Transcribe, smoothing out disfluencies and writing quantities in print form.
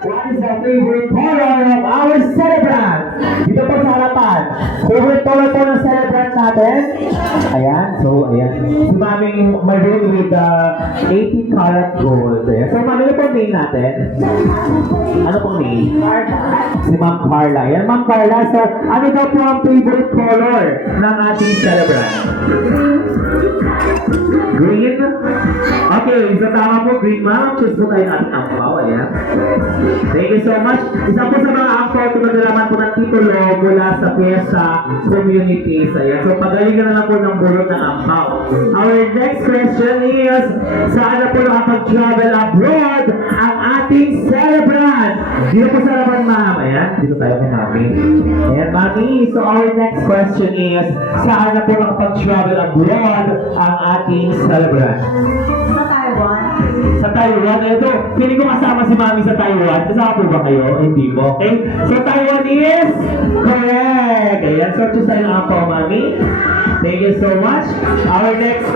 What is the favorite color of our celebrant? Dito po sa harapan. Favorite color po ng celebrant natin? Ayan. So, ayan. Si Maming maroon with the 80 karat gold. Ayan. So, Mami, ano po name natin? Ano po name? Carla. Si Ma'am Carla. Ayan, Ma'am Carla. So, ano daw po ang favorite color ng ating celebrant? Green? Okay, so tama po, green ma'am. Choose po tayo natin ang pao. Ayan. Thank you so much. Isa po sa mga angkol, tumagalaman po ng titulo mula sa PESA communities. Ayan. So, pagalingan na lang po ng bulot ng ampaw. Our next question is, saan na po nakapag-travel abroad ang ating celebrant? Dito po sa harapan, ma'am. Ayan. Dito tayo kay mami. Ayan, mami. So, our next question is, saan na po nakapag-travel abroad ang ating celebrant? Sa Taiwan. Sa Taiwan, ito, pili ko kasama si Mami sa Taiwan. Kasama po ba kayo? Hindi po. Okay? So, Taiwan is correct. Ayan, so choose tayo ng apo, Mami. Thank you so much. Our next